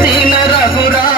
విలసీన రఘురా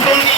Don't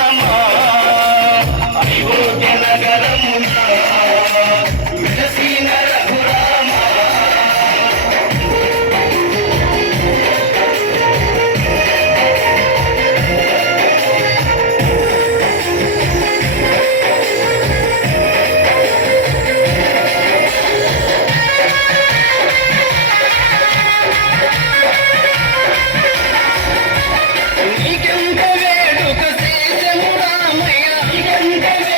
every day.